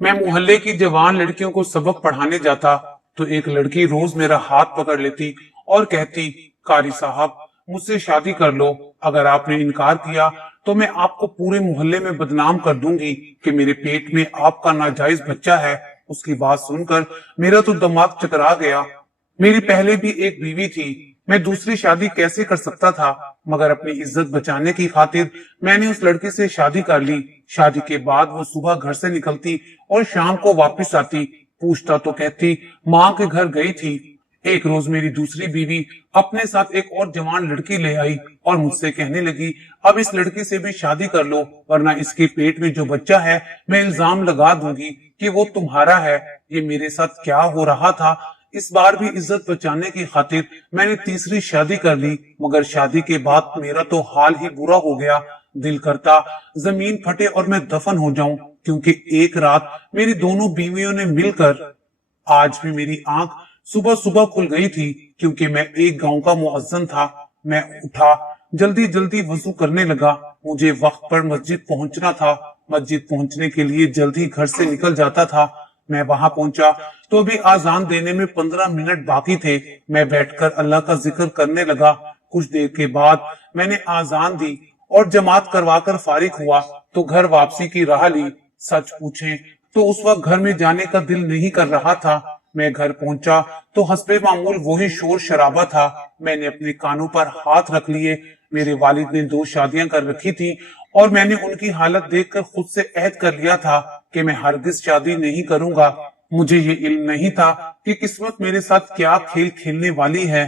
मैं मोहल्ले की जवान लड़कियों को सबक पढ़ाने जाता तो एक लड़की रोज मेरा हाथ पकड़ लेती और कहती, कारी साहब मुझसे शादी कर लो, अगर आपने इनकार किया तो मैं आपको पूरे मोहल्ले में बदनाम कर दूंगी कि मेरे पेट में आपका नाजायज बच्चा है। उसकी बात सुनकर मेरा तो दिमाग चकरा गया। मेरी पहले भी एक बीवी थी, मैं दूसरी शादी कैसे कर सकता था, मगर अपनी इज्जत बचाने की खातिर मैंने उस लड़की से शादी कर ली। शादी के बाद वो सुबह घर से निकलती और शाम को वापस आती। पूछता तो कहती माँ के घर गई थी। एक रोज मेरी दूसरी बीवी अपने साथ एक और जवान लड़की ले आई और मुझसे कहने लगी, अब इस लड़की से भी शादी कर लो, वरना इसके पेट में जो बच्चा है मैं इल्जाम लगा दूंगी कि वो तुम्हारा है। ये मेरे साथ क्या हो रहा था। इस बार भी इज्जत बचाने की खातिर मैंने तीसरी शादी कर ली, मगर शादी के बाद मेरा तो हाल ही बुरा हो गया। दिल करता जमीन फटे और मैं दफन हो जाऊं, क्योंकि एक रात मेरी दोनों बीवियों ने मिलकर, आज भी मेरी आंख सुबह सुबह खुल गई थी, क्योंकि मैं एक गांव का मुअज्जिन था। मैं उठा, जल्दी जल्दी वजू करने लगा। मुझे वक्त पर मस्जिद पहुंचना था। मस्जिद पहुंचने के लिए जल्दी घर से निकल जाता था। मैं वहां पहुंचा तो भी आजान देने में 15 मिनट बाकी थे। मैं बैठकर अल्लाह का जिक्र करने लगा। कुछ देर के बाद मैंने आजान दी और जमात करवाकर फारिग हुआ तो घर वापसी की राह ली। सच पूछे तो उस वक्त घर में जाने का दिल नहीं कर रहा था। मैं घर पहुंचा तो हस्बे मामूल वही शोर शराबा था। मैंने अपने कानों पर हाथ रख लिए। मेरे वालिद ने 2 शादियां कर रखी थी और मैंने उनकी हालत देखकर खुद से अहद कर लिया था कि मैं हरगिज शादी नहीं करूंगा। मुझे ये इल्म नहीं था कि किस्मत मेरे साथ क्या खेल खेलने वाली है।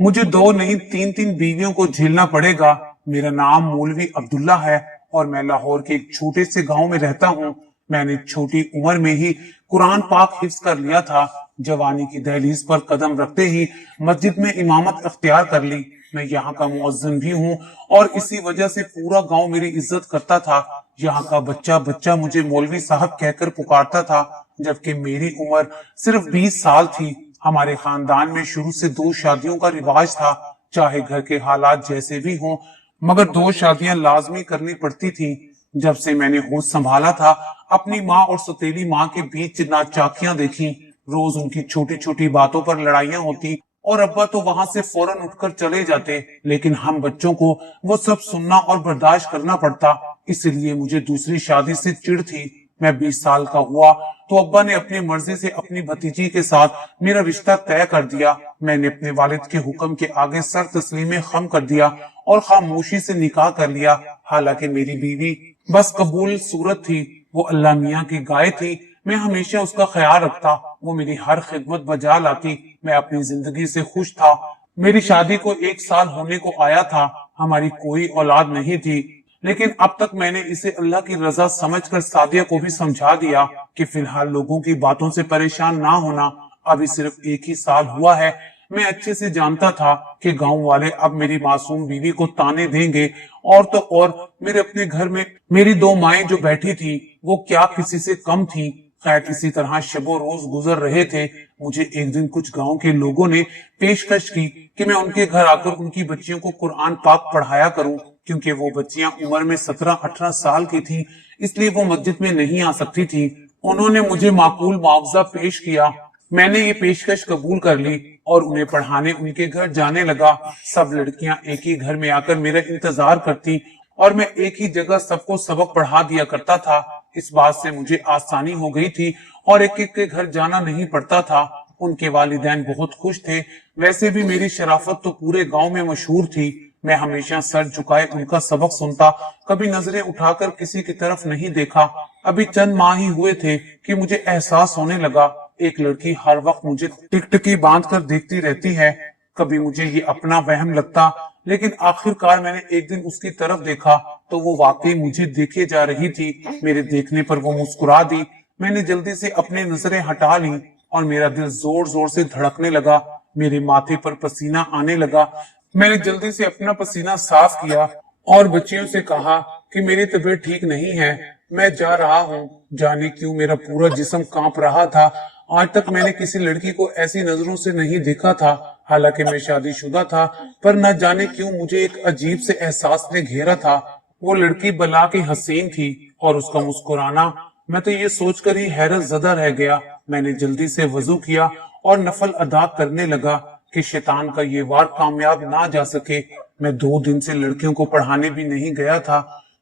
मुझे 2 नहीं 3 बीवियों को झेलना पड़ेगा। मेरा नाम मौलवी अब्दुल्ला है और मैं लाहौर के एक छोटे से गांव में रहता हूँ। मैंने छोटी उम्र में ही कुरान पाक हिफ्ज कर लिया था। जवानी की दहलीज पर कदम रखते ही मस्जिद में इमामत अख्तियार कर ली। मैं यहाँ का मुअज्जिन भी हूँ और इसी वजह से पूरा गांव मेरी इज्जत करता था। यहाँ का बच्चा बच्चा मुझे मौलवी साहब कहकर पुकारता था, जबकि मेरी उम्र सिर्फ 20 साल थी। हमारे खानदान में शुरू से 2 शादियों का रिवाज था, चाहे घर के हालात जैसे भी हों, मगर 2 शादियां लाजमी करनी पड़ती थी। जब से मैंने होश संभाला था, अपनी माँ और सौतेली माँ के बीच नाचाकियां देखी। रोज उनकी छोटी छोटी बातों पर लड़ाइयां होती और अब्बा तो वहां से फौरन उठकर चले जाते, लेकिन हम बच्चों को वो सब सुनना और बर्दाश्त करना पड़ता। इसलिए मुझे दूसरी शादी से चिढ़ थी। मैं 20 साल का हुआ तो अब्बा ने अपनी मर्जी से अपनी भतीजी के साथ मेरा रिश्ता तय कर दिया। मैंने अपने वालिद के हुक्म के आगे सर तस्लीमे खम कर दिया और खामोशी से निकाह कर लिया। हालांकि मेरी बीवी बस कबूल सूरत थी, वो अल्लाह मियाँ की गाय थी। मैं हमेशा उसका ख्याल रखता, वो मेरी हर खिदमत बजा लाती। मैं अपनी जिंदगी से खुश था। मेरी शादी को 1 साल होने को आया था। हमारी कोई औलाद नहीं थी, लेकिन अब तक मैंने इसे अल्लाह की रजा समझकर सादिया को भी समझा दिया कि फिलहाल लोगों की बातों से परेशान ना होना। अभी सिर्फ 1 ही साल हुआ है। मैं अच्छे से जानता था कि गांव वाले अब मेरी मासूम बीवी को ताने देंगे। और तो और मेरे अपने घर में मेरी 2 माएं जो बैठी थी वो क्या किसी से कम थी। खैर किसी तरह शबो रोज गुजर रहे थे। मुझे एक दिन कुछ गांव के लोगों ने पेशकश की कि मैं उनके घर आकर उनकी बच्चियों को कुरान पाक पढ़ाया करूं, क्योंकि वो बच्चियां उम्र में 17-18 साल की थी, इसलिए वो मस्जिद में नहीं आ सकती थी। उन्होंने मुझे माकूल मुआवजा पेश किया। मैंने ये पेशकश कबूल कर ली और उन्हें पढ़ाने उनके घर जाने लगा। सब लड़कियां एक ही घर में आकर मेरा इंतजार करती और मैं एक ही जगह सबको सबक पढ़ा दिया करता था। इस बात से मुझे आसानी हो गई थी और एक एक के घर जाना नहीं पड़ता था। उनके वालिदैन बहुत खुश थे। वैसे भी मेरी शराफत तो पूरे गांव में मशहूर थी। मैं हमेशा सर झुकाए उनका सबक सुनता, कभी नजरें उठाकर किसी की तरफ नहीं देखा। अभी चंद माह ही हुए थे कि मुझे एहसास होने लगा, एक लड़की हर वक्त मुझे टिकटिकी बांध कर देखती रहती है। कभी मुझे ये अपना वहम लगता, लेकिन आखिरकार मैंने एक दिन उसकी तरफ देखा तो वो वाकई मुझे देखे जा रही थी। मेरे देखने पर वो मुस्कुरा दी। मैंने जल्दी से अपनी नजरें हटा ली और मेरा दिल जोर जोर से धड़कने लगा। मेरे माथे पर पसीना आने लगा। मैंने जल्दी से अपना पसीना साफ किया और बच्चियों से कहा कि मेरी तबीयत ठीक नहीं है, मैं जा रहा हूँ। जाने क्यों मेरा पूरा जिस्म कांप रहा था। आज तक मैंने किसी लड़की को ऐसी नजरों से नहीं देखा था। हालांकि मैं शादीशुदा था, पर न जाने क्यों मुझे एक अजीब से एहसास ने घेरा था। वो लड़की बला की हसीन थी और उसका मुस्कुराना मैं तो ये सोचकर ही हैरत ज़दा रह गया। मैंने जल्दी से वजू किया और नफल अदा करने लगा कि शैतान का ये वार कामयाब ना जा सके। मैं 2 दिन से लड़कियों को पढ़ाने भी नहीं गया था।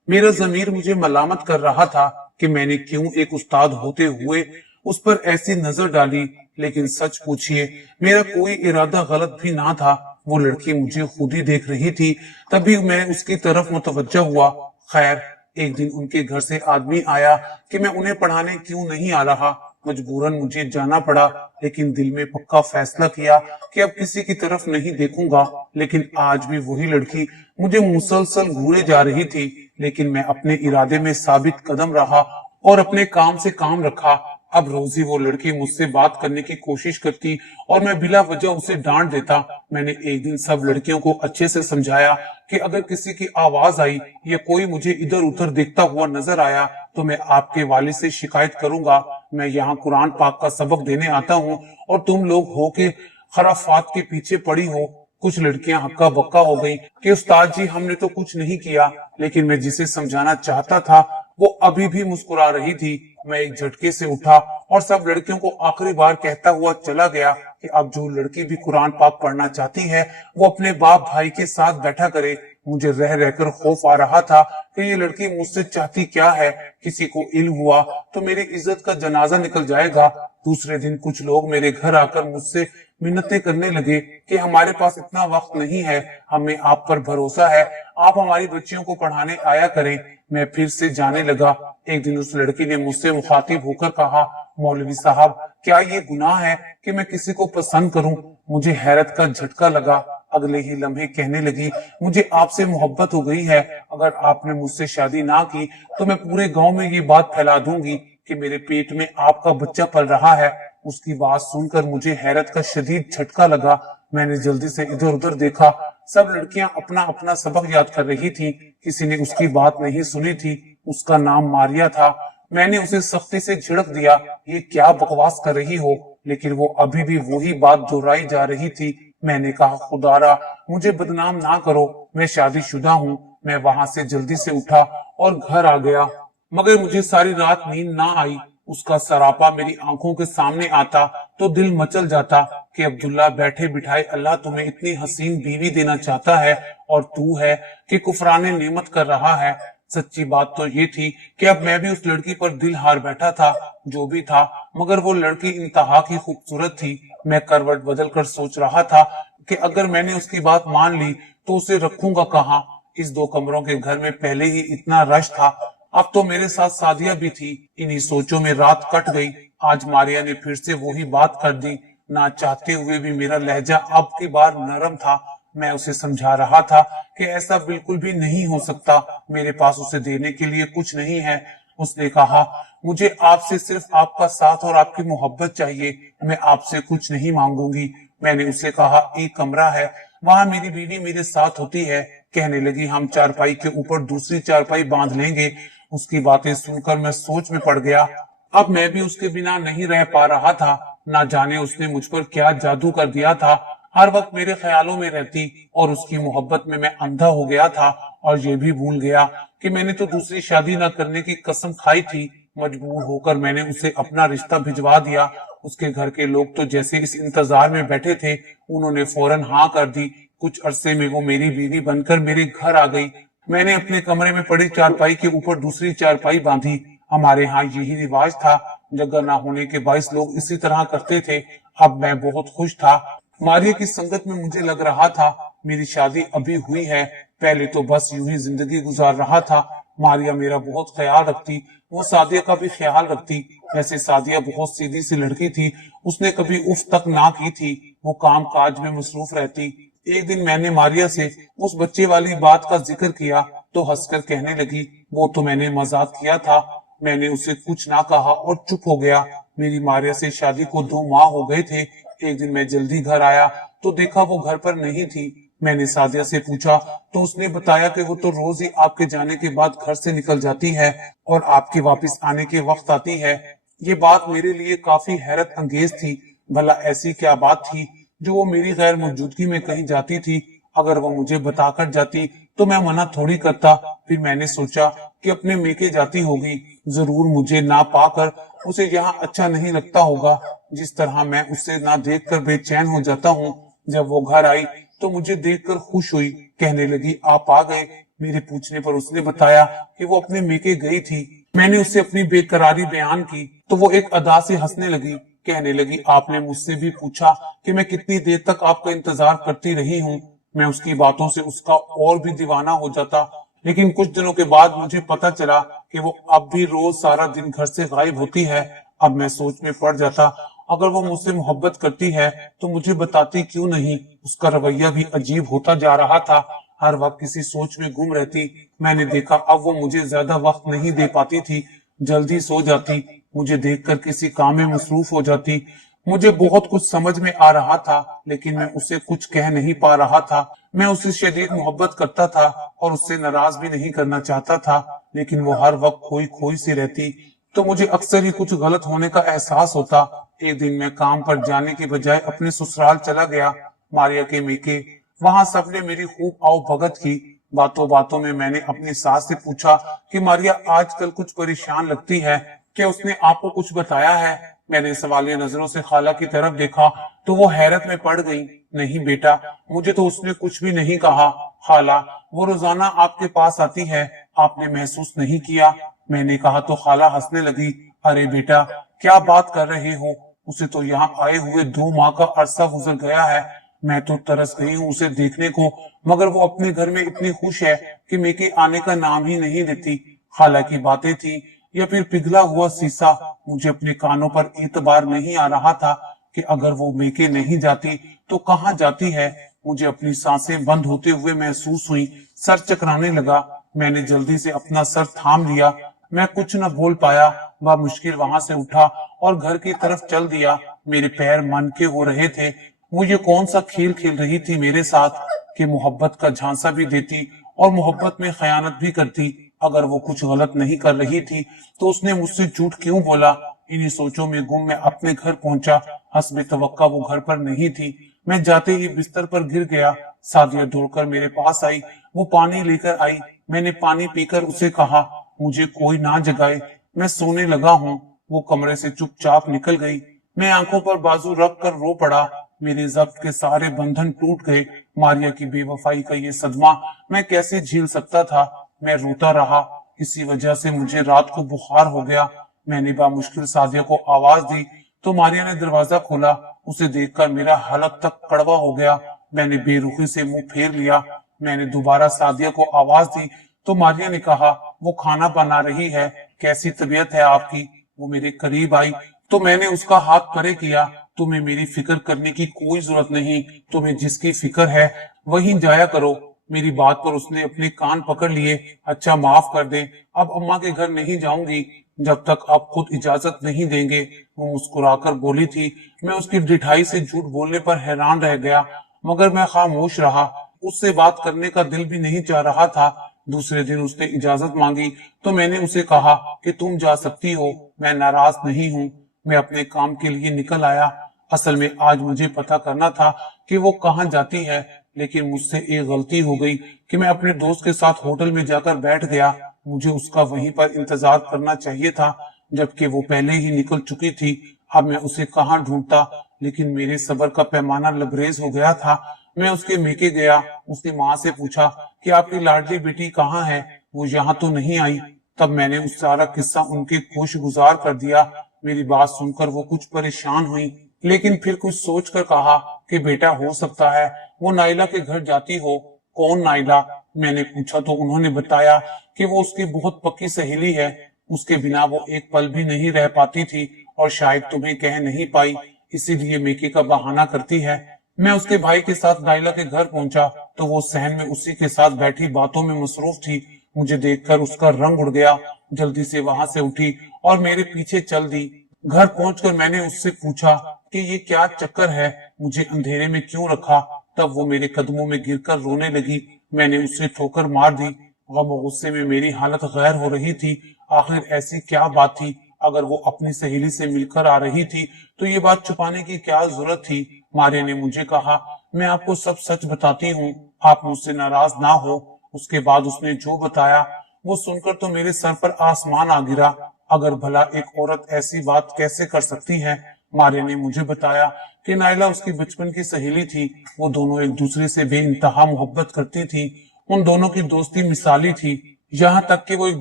मेरा ज़मीर मुझे मलामत कर रहा था कि मैंने क्यों एक उस्ताद होते हुए उस पर ऐसी नजर डाली। लेकिन सच पूछिए, मेरा कोई इरादा गलत भी ना था। वो लड़की मुझे खुद ही देख रही थी, तभी मैं उसकी तरफ मुतवज्जह हुआ। खैर, एक दिन उनके घर से आदमी आया कि मैं उन्हें पढ़ाने क्यों नहीं आ रहा। मजबूरन मुझे जाना पड़ा, लेकिन दिल में पक्का फैसला किया कि अब किसी की तरफ नहीं देखूंगा। लेकिन आज भी वही लड़की मुझे मुसलसल घूरे जा रही थी, लेकिन मैं अपने इरादे में साबित कदम रहा और अपने काम से काम रखा। अब रोज ही वो लड़की मुझसे बात करने की कोशिश करती और मैं बिला वजह उसे डांट देता। मैंने एक दिन सब लड़कियों को अच्छे से समझाया कि अगर किसी की आवाज आई या कोई मुझे इधर उधर देखता हुआ नजर आया तो मैं आपके वालिद से शिकायत करूंगा। मैं यहाँ कुरान पाक का सबक देने आता हूँ और तुम लोग हो के खराफात के पीछे पड़ी हो। कुछ लड़कियां हक्का बक्का हो गई कि उस्ताद जी, हमने तो कुछ नहीं किया। लेकिन मैं जिसे समझाना चाहता था वो अभी भी मुस्कुरा रही थी। मैं एक झटके से उठा और सब लड़कियों को आखिरी बार कहता हुआ चला गया कि अब जो लड़की भी कुरान पाक पढ़ना चाहती है वो अपने बाप भाई के साथ बैठा करे। मुझे रह रहकर खौफ आ रहा था कि ये लड़की मुझसे चाहती क्या है। किसी को इल्म हुआ तो मेरी इज्जत का जनाजा निकल जाएगा। दूसरे दिन कुछ लोग मेरे घर आकर मुझसे मिन्नतें करने लगे कि हमारे पास इतना वक्त नहीं है, हमें आप पर भरोसा है, आप हमारी बच्चियों को पढ़ाने आया करें। मैं फिर से जाने लगा। एक दिन उस लड़की ने मुझसे मुखातिब होकर कहा, मौलवी साहब, क्या ये गुनाह है कि मैं किसी को पसंद करूं? मुझे हैरत का झटका लगा। अगले ही लम्हे कहने लगी, मुझे आपसे मोहब्बत हो गई है। अगर आपने मुझसे शादी ना की तो मैं पूरे गांव में ये बात फैला दूंगी कि मेरे पेट में आपका बच्चा पल रहा है। उसकी बात सुनकर मुझे हैरत का शदीद झटका लगा। मैंने जल्दी से इधर उधर देखा। सब लड़कियां अपना अपना सबक याद कर रही थी। किसी ने उसकी बात नहीं सुनी थी। उसका नाम मारिया था। मैंने उसे सख्ती से झिड़क दिया, ये क्या बकवास कर रही हो? लेकिन वो अभी भी वही बात दोहराई जा रही थी। मैंने कहा, खुदारा मुझे बदनाम ना करो, मैं शादीशुदा हूँ। मैं वहां से जल्दी से उठा और घर आ गया, मगर मुझे सारी रात नींद ना आई। उसका सरापा मेरी आंखों के सामने आता तो दिल मचल जाता कि अब्दुल्ला बैठे बिठाए अल्लाह तुम्हें इतनी हसीन बीवी देना चाहता है और तू है कि कुफराने नेमत कर रहा है। सच्ची बात तो ये थी कि अब मैं भी उस लड़की पर दिल हार बैठा था। जो भी था, मगर वो लड़की इंतहा की खूबसूरत थी। मैं करवट बदल कर सोच रहा था कि अगर मैंने उसकी बात मान ली तो उसे रखूंगा कहाँ। इस 2 कमरों के घर में पहले ही इतना रश था, अब तो मेरे साथ सादिया भी थी। इन्हीं सोचों में रात कट गई। आज मारिया ने फिर से वही बात कर दी। ना चाहते हुए भी मेरा लहजा अब की बार नरम था। मैं उसे समझा रहा था कि ऐसा बिल्कुल भी नहीं हो सकता, मेरे पास उसे देने के लिए कुछ नहीं है। उसने कहा, मुझे आपसे सिर्फ आपका साथ और आपकी मोहब्बत चाहिए, मैं आपसे कुछ नहीं मांगूंगी। मैंने उसे कहा, एक कमरा है, वहां मेरी बीवी मेरे साथ होती है। कहने लगी, हम चारपाई के ऊपर दूसरी चारपाई बांध लेंगे। उसकी बातें सुनकर मैं सोच में पड़ गया। अब मैं भी उसके बिना नहीं रह पा रहा था। ना जाने उसने मुझ पर क्या जादू कर दिया था। हर वक्त मेरे ख्यालों में रहती और उसकी मोहब्बत में मैं अंधा हो गया था और ये भी भूल गया कि मैंने तो दूसरी शादी न करने की कसम खाई थी। मजबूर होकर मैंने उसे अपना रिश्ता भिजवा दिया। उसके घर के लोग तो जैसे इस इंतजार में बैठे थे, उन्होंने फौरन हाँ कर दी। कुछ अरसे में वो मेरी बीवी बनकर मेरे घर आ गई। मैंने अपने कमरे में पड़ी चारपाई के ऊपर दूसरी चारपाई बांधी। हमारे यहाँ यही रिवाज था, जगह ना होने के बाइस लोग इसी तरह करते थे। अब मैं बहुत खुश था। मारिया की संगत में मुझे लग रहा था मेरी शादी अभी हुई है। पहले तो बस यूं ही जिंदगी गुजार रहा था। मारिया मेरा बहुत ख्याल रखती, वो सादिया का भी ख्याल रखती। वैसे सादिया बहुत सीधी सी लड़की थी, उसने कभी उफ तक ना की थी। वो काम काज में मसरूफ रहती। एक दिन मैंने मारिया से उस बच्चे वाली बात का जिक्र किया तो हंसकर कहने लगी, वो तो मैंने मजाक किया था। मैंने उसे कुछ ना कहा और चुप हो गया। मेरी मारिया से शादी को 2 माह हो गए थे। एक दिन मैं जल्दी घर आया तो देखा वो घर पर नहीं थी। मैंने सादिया से पूछा तो उसने बताया कि वो तो रोज ही आपके जाने के बाद घर से निकल जाती है और आपके वापस आने के वक्त आती है। ये बात मेरे लिए काफी हैरत अंगेज थी। भला ऐसी क्या बात थी जो वो मेरी गैर मौजूदगी में कहीं जाती थी? अगर वो मुझे बताकर जाती तो मैं मना थोड़ी करता। फिर मैंने सोचा कि अपने मेके जाती होगी, जरूर मुझे ना पाकर उसे यहाँ अच्छा नहीं लगता होगा। जिस तरह मैं उसे ना देखकर बेचैन हो जाता हूँ। जब वो घर आई तो मुझे देखकर खुश हुई, कहने लगी आप आ गए। मेरे पूछने पर उसने बताया कि वो अपने मेके गई थी। मैंने उससे अपनी बेकरारी बयान की तो वो एक अदा से हंसने लगी, कहने लगी आपने मुझसे भी पूछा कि मैं कितनी देर तक आपका इंतजार करती रही हूँ। मैं उसकी बातों से उसका और भी दीवाना हो जाता, लेकिन कुछ दिनों के बाद मुझे पता चला कि वो अब भी रोज सारा दिन घर से गायब होती है। अब मैं सोच में पड़ जाता, अगर वो मुझसे मोहब्बत करती है तो मुझे बताती क्यों नहीं। उसका रवैया भी अजीब होता जा रहा था, हर वक्त किसी सोच में गुम रहती। मैंने देखा अब वो मुझे ज्यादा वक्त नहीं दे पाती थी, जल्दी सो जाती, मुझे देखकर किसी काम में मसरूफ हो जाती। मुझे बहुत कुछ समझ में आ रहा था, लेकिन मैं उसे कुछ कह नहीं पा रहा था। मैं उससे शदीद मोहब्बत करता था और उससे नाराज भी नहीं करना चाहता था, लेकिन वो हर वक्त खोई खोई सी रहती, तो मुझे अक्सर ही कुछ गलत होने का एहसास होता। एक दिन मैं काम पर जाने की बजाय अपने ससुराल चला गया, मारिया के मेके। वहां सबने मेरी खूब आओ भगत की। बातों बातों में मैंने अपनी सास से पूछा कि मारिया आजकल कुछ परेशान लगती है, क्या उसने आपको कुछ बताया है? मैंने सवालिया नजरों से खाला की तरफ देखा तो वो हैरत में पड़ गई। नहीं बेटा, मुझे तो उसने कुछ भी नहीं कहा। खाला, वो रोजाना आपके पास आती है, आपने महसूस नहीं किया? मैंने कहा तो खाला हंसने लगी। अरे बेटा, क्या बात कर रहे हो? उसे तो यहाँ आए हुए 2 माह का अरसा गुजर गया है। मैं तो तरस गई हूँ उसे देखने को, मगर वो अपने घर में इतनी खुश है कि मेके आने का नाम ही नहीं लेती। खाला की बातें थी या फिर पिघला हुआ शीशा, मुझे अपने कानों पर एतबार नहीं आ रहा था कि अगर वो मेके नहीं जाती तो कहाँ जाती है। मुझे अपनी सांसें बंद होते हुए महसूस हुई, सर चकराने लगा। मैंने जल्दी से अपना सर थाम लिया, मैं कुछ न बोल पाया। वह मुश्किल वहां से उठा और घर की तरफ चल दिया। मेरे पैर मन के हो रहे थे, वो ये कौन सा खेल खेल रही थी मेरे साथ कि मोहब्बत का झांसा भी देती और मोहब्बत में खयानत भी करती। अगर वो कुछ गलत नहीं कर रही थी तो उसने मुझसे झूठ क्यों बोला? इन्हीं सोचों में गुम मैं अपने घर पहुंचा। हस्बे तवक्का वो घर पर नहीं थी। मैं जाते ही बिस्तर पर गिर गया। सादिया दौड़कर मेरे पास आई, वो पानी लेकर आई। मैंने पानी पीकर उसे कहा मुझे कोई ना जगाए, मैं सोने लगा हूँ। वो कमरे से चुपचाप निकल गई। मैं आंखों पर बाजू रख कर रो पड़ा। मेरे जब्त के सारे बंधन टूट गए। मारिया की बेवफाई का ये सदमा मैं कैसे झेल सकता था? मैं रोता रहा। इसी वजह से मुझे रात को बुखार हो गया। मैंने बामुश्किल सादिया को आवाज दी तो मारिया ने दरवाजा खोला। उसे देखकर मेरा हलक तक कड़वा हो गया। मैंने बेरुखी से मुंह फेर लिया। मैंने दोबारा सादिया को आवाज दी तो मारिया ने कहा वो खाना बना रही है, कैसी तबीयत है आपकी? वो मेरे करीब आई तो मैंने उसका हाथ परे किया। तुम्हें मेरी फिक्र करने की कोई जरूरत नहीं, तुम्हें जिसकी फिक्र है वहीं जाया करो। मेरी बात पर उसने अपने कान पकड़ लिए। अच्छा माफ कर दे, अब अम्मा के घर नहीं जाऊंगी जब तक आप खुद इजाजत नहीं देंगे। वो मुस्कुराकर बोली थी। मैं उसकी ढिठाई से झूठ बोलने पर हैरान रह गया, मगर मैं खामोश रहा। उससे बात करने का दिल भी नहीं चाह रहा था। दूसरे दिन उसने इजाजत मांगी तो मैंने उसे कहा कि तुम जा सकती हो, मैं नाराज नहीं हूँ। मैं अपने काम के लिए निकल आया। असल में आज मुझे पता करना था कि वो कहाँ जाती है, लेकिन मुझसे एक गलती हो गई कि मैं अपने दोस्त के साथ होटल में जाकर बैठ गया। मुझे उसका वहीं पर इंतजार करना चाहिए था, जबकि वो पहले ही निकल चुकी थी। अब मैं उसे कहाँ ढूंढता, लेकिन मेरे सब्र का पैमाना लबरेज हो गया था। मैं उसके मेके गया। उसने माँ से पूछा कि आपकी लाडली बेटी कहाँ है, वो यहाँ तो नहीं आई। तब मैंने उस सारा किस्सा उनके खुश गुजार कर दिया। मेरी बात सुनकर वो कुछ परेशान हुई, लेकिन फिर कुछ सोचकर कहा कि बेटा हो सकता है वो नाइला के घर जाती हो। कौन नाइला? मैंने पूछा तो उन्होंने बताया कि वो उसकी बहुत पक्की सहेली है, उसके बिना वो एक पल भी नहीं रह पाती थी और शायद तुम्हें कह नहीं पाई, इसीलिए मेके का बहाना करती है। मैं उसके भाई के साथ नाइला के घर पहुंचा तो वो सहन में उसी के साथ बैठी बातों में मसरूफ थी। मुझे देखकर उसका रंग उड़ गया। जल्दी से वहां से उठी और मेरे पीछे चल दी। घर पहुंचकर मैंने उससे पूछा कि ये क्या चक्कर है, मुझे अंधेरे में क्यों रखा? तब वो मेरे कदमों में गिरकर रोने लगी। मैंने उससे ठोकर मार दी। गम और गुस्से में मेरी हालत गैर हो रही थी। आखिर ऐसी क्या बात थी? अगर वो अपनी सहेली से मिलकर आ रही थी तो ये बात छुपाने की क्या जरूरत थी? मारिया ने मुझे कहा मैं आपको सब सच बताती हूँ, आप मुझसे नाराज ना हो। اس کے بعد اس نے جو بتایا وہ سنکر تو میرے سر پر آسمان آ گرا۔ اگر بھلا ایک عورت ایسی بات کیسے کر سکتی ہے؟ ماریا نے مجھے بتایا کہ نائلہ اس کی بچپن کی سہیلی تھی، وہ دونوں ایک دوسرے سے بے انتہا محبت کرتی تھی، ان دونوں کی دوستی مثالی تھی، یہاں تک کہ وہ ایک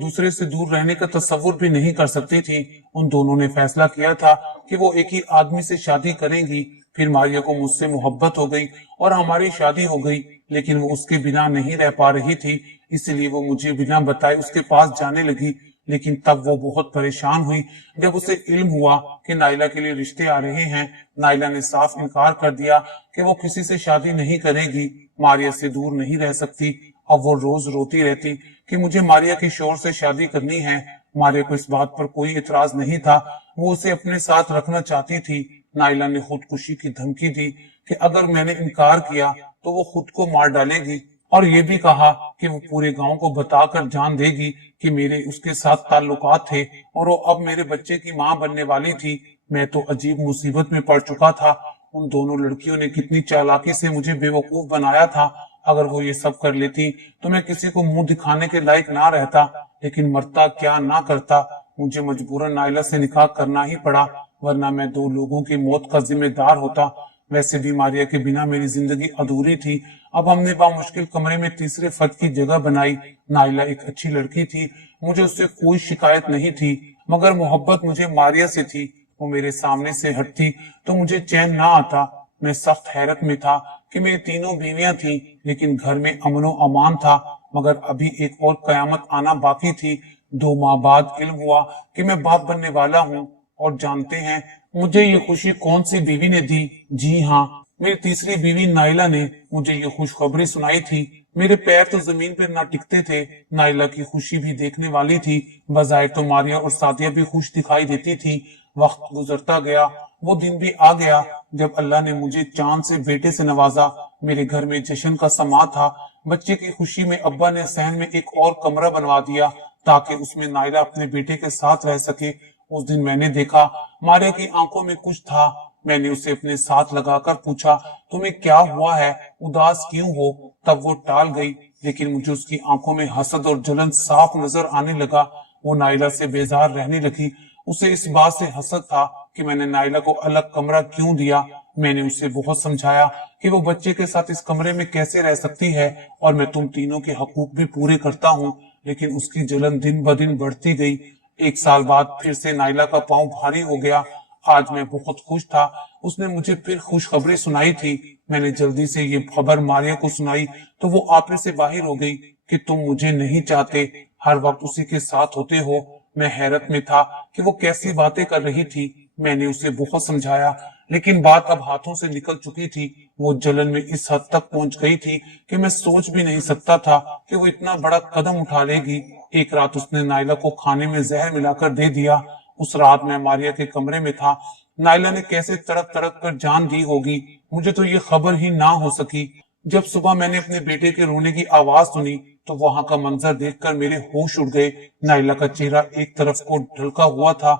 دوسرے سے دور رہنے کا تصور بھی نہیں کر سکتی تھی۔ ان دونوں نے فیصلہ کیا تھا کہ وہ ایک ہی آدمی سے شادی کریں گی۔ پھر ماریا کو مجھ سے محبت ہو گئی اور ہماری شادی ہو گئی، لیکن وہ اس کے بنا نہیں رہ پا رہی تھی، اس لیے وہ مجھے بنا بتائے اس کے پاس جانے لگی۔ لیکن تب وہ بہت پریشان ہوئی جب اسے علم ہوا کہ نائلہ کے لیے رشتے آ رہے ہیں۔ نائلہ نے صاف انکار کر دیا کہ وہ کسی سے شادی نہیں کرے گی، ماریا سے دور نہیں رہ سکتی۔ اب وہ روز روتی رہتی کہ مجھے ماریا کے شوہر سے شادی کرنی ہے۔ ماریا کو اس بات پر کوئی اعتراض نہیں تھا، وہ اسے اپنے ساتھ رکھنا چاہتی تھی۔ نائلہ نے خودکشی کی دھمکی دی کہ اگر میں نے انکار کیا تو وہ خود کو مار ڈالے گی، اور یہ بھی کہا کہ وہ پورے گاؤں کو بتا کر جان دے گی کہ میرے اس کے ساتھ تعلقات تھے اور وہ اب میرے بچے کی ماں بننے والی تھی۔ میں تو عجیب مصیبت میں پڑ چکا تھا۔ ان دونوں لڑکیوں نے کتنی چالاکی سے مجھے بے وقوف بنایا تھا۔ اگر وہ یہ سب کر لیتی تو میں کسی کو منہ دکھانے کے لائق نہ رہتا، لیکن مرتا کیا نہ کرتا، مجھے مجبوراً نائلہ سے نکاح کرنا ہی پڑا، ورنہ میں دو لوگوں کی موت کا ذمہ دار ہوتا۔ ویسے بھی ماریا کے بنا میری زندگی ادھوری تھی۔ اب ہم نے بامشکل کمرے میں تیسرے فرد کی جگہ بنائی۔ نائلہ ایک اچھی لڑکی تھی، مجھے اس سے کوئی شکایت نہیں تھی، مگر محبت مجھے ماریا سے تھی۔ وہ میرے سامنے سے ہٹتی تو مجھے چین نہ آتا۔ میں سخت حیرت میں تھا کہ میری تینوں بیویاں تھیں، لیکن گھر میں امن و امان تھا، مگر ابھی ایک اور قیامت آنا باقی تھی۔ 2 ماہ بعد علم ہوا کہ میں باپ بننے والا ہوں، اور جانتے ہیں مجھے یہ خوشی کون سی بیوی نے دی؟ جی ہاں، میری تیسری بیوی نائلہ نے مجھے یہ خوشخبری سنائی تھی۔ میرے پیر تو زمین پر نہ ٹکتے تھے۔ نائلہ کی خوشی بھی دیکھنے والی تھی۔ بظاہر تو ماریا اور سعدیہ بھی خوش دکھائی دیتی تھی۔ وقت گزرتا گیا، وہ دن بھی آ گیا جب اللہ نے مجھے چاند سے بیٹے سے نوازا۔ میرے گھر میں جشن کا سما تھا۔ بچے کی خوشی میں ابا نے صحن میں ایک اور کمرہ بنوا دیا تاکہ اس میں نائلہ اپنے بیٹے کے ساتھ رہ سکے۔ اس دن میں نے دیکھا ماریا کی آنکھوں میں کچھ تھا۔ میں نے اسے اپنے ساتھ لگا کر پوچھا، تمہیں کیا ہوا ہے؟ اداس کیوں ہو؟ تب وہ ٹال گئی، لیکن مجھے اس کی آنکھوں میں حسد اور جلن صاف نظر آنے لگا۔ وہ نائلہ سے بیزار رہنے لگی۔ اسے اس بات سے حسد تھا کہ میں نے نائلہ کو الگ کمرہ کیوں دیا۔ میں نے اسے بہت سمجھایا کہ وہ بچے کے ساتھ اس کمرے میں کیسے رہ سکتی ہے، اور میں تم تینوں کے حقوق بھی پورے کرتا ہوں، لیکن اس کی جلن دن بدن بڑھتی گئی۔ 1 سال بعد پھر سے نائلہ کا پاؤں بھاری ہو گیا۔ آج میں بہت خوش تھا۔ اس نے مجھے پھر خوشخبری سنائی تھی۔ میں نے جلدی سے یہ خبر ماریا کو سنائی تو وہ آپے سے باہر ہو گئی کہ تم مجھے نہیں چاہتے، ہر وقت اسی کے ساتھ ہوتے ہو۔ میں حیرت میں تھا کہ وہ کیسی باتیں کر رہی تھی۔ میں نے اسے بہت سمجھایا، لیکن بات اب ہاتھوں سے نکل چکی تھی۔ وہ جلن میں اس حد تک پہنچ گئی تھی کہ میں سوچ بھی نہیں سکتا تھا کہ وہ اتنا بڑا قدم اٹھا لے گی۔ ایک رات اس نے نائلہ کو کھانے میں زہر ملا کر دے دیا۔ اس رات میں ماریا کے کمرے میں تھا۔ نائلہ نے کیسے تڑپ تڑپ کر جان دی ہوگی، مجھے تو یہ خبر ہی نہ ہو سکی۔ جب صبح میں نے اپنے بیٹے کے رونے کی آواز سنی تو وہاں کا منظر دیکھ کر میرے ہوش اڑ گئے۔ نائلہ کا چہرہ ایک طرف کو ڈھلکا ہوا تھا،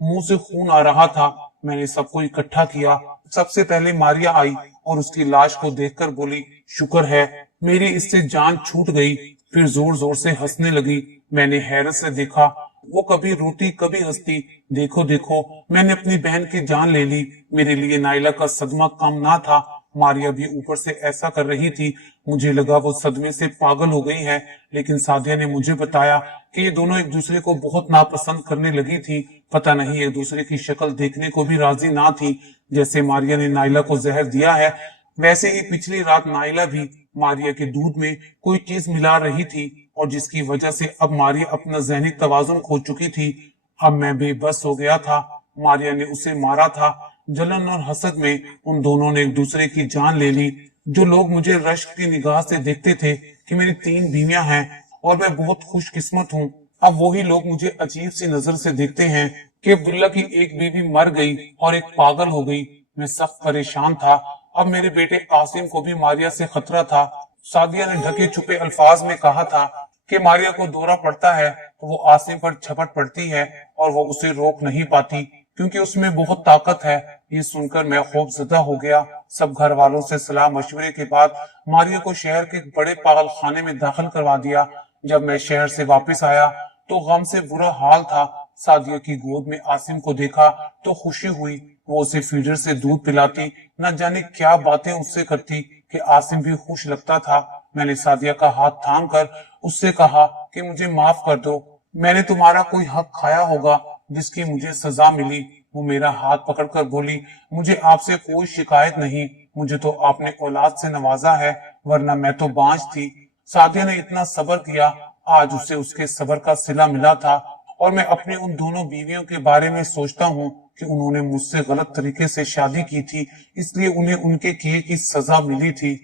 منہ سے خون آ رہا تھا۔ میں نے سب کو اکٹھا کیا۔ سب سے پہلے ماریا آئی اور اس کی لاش کو دیکھ کر بولی، شکر ہے میری اس سے جان چھوٹ گئی۔ پھر زور زور سے ہنسنے لگی۔ میں نے حیرت سے دیکھا، وہ کبھی روتی کبھی ہنستی۔ دیکھو دیکھو، میں نے اپنی بہن کی جان لے لی۔ میرے لیے نائلہ کا صدمہ کم نہ تھا۔ ماریا بھی اوپر سے ایسا کر رہی تھی۔ مجھے لگا وہ صدمے سے پاگل ہو گئی ہے، لیکن سعدیہ نے مجھے بتایا کہ یہ دونوں ایک دوسرے کو بہت ناپسند کرنے لگی تھی۔ پتہ نہیں ایک دوسرے کی شکل دیکھنے کو بھی راضی نہ تھی۔ جیسے ماریا نے نائلہ کو زہر دیا ہے، ویسے ہی پچھلی رات نائلہ بھی ماریا کے دودھ میں کوئی چیز ملا رہی تھی، اور جس کی وجہ سے اب ماریا اپنا ذہنی توازن کھو چکی تھی۔ اب میں بے بس ہو گیا تھا۔ ماریا نے اسے مارا تھا۔ جلن اور حسد میں ان دونوں نے ایک دوسرے کی جان لے لی۔ جو لوگ مجھے رشک کی نگاہ سے دیکھتے تھے کہ میری 3 بیویاں ہیں اور میں بہت خوش قسمت ہوں، اب وہی لوگ مجھے عجیب سی نظر سے دیکھتے ہیں کہ عبداللہ کی ایک بیوی مر گئی اور ایک پاگل ہو گئی۔ میں سخت پریشان تھا۔ اب میرے بیٹے عاصم کو بھی ماریا سے خطرہ تھا۔ سعدیہ نے ڈھکے چھپے الفاظ میں کہا تھا کہ ماریا کو دورہ پڑتا ہے تو وہ عاصم پر جھپٹ پڑتی ہے اور وہ اسے روک نہیں پاتی کیونکہ اس میں بہت طاقت ہے۔ یہ سن کر میں خوف زدہ ہو گیا۔ سب گھر والوں سے صلاح مشورے کے بعد ماریو کو شہر کے ایک بڑے پاگل خانے میں داخل کروا دیا۔ جب میں شہر سے واپس آیا تو غم سے برا حال تھا۔ سعدیہ کی گود میں عاصم کو دیکھا تو خوشی ہوئی۔ وہ اسے فیڈر سے دودھ پلاتی، نہ جانے کیا باتیں اس سے کرتی کہ عاصم بھی خوش لگتا تھا۔ میں نے سعدیہ کا ہاتھ تھام کر اس سے کہا کہ مجھے معاف کر دو، میں نے تمہارا کوئی حق کھایا ہوگا جس کی مجھے سزا ملی۔ وہ میرا ہاتھ پکڑ کر بولی، مجھے آپ سے کوئی شکایت نہیں، مجھے تو آپ نے اولاد سے نوازا ہے، ورنہ میں تو بانجھ تھی۔ سعدیہ نے اتنا صبر کیا، آج اسے اس کے صبر کا صلہ ملا تھا، اور میں اپنی ان دونوں بیویوں کے بارے میں سوچتا ہوں کہ انہوں نے مجھ سے غلط طریقے سے شادی کی تھی، اس لیے انہیں ان کے کیے کی سزا ملی تھی۔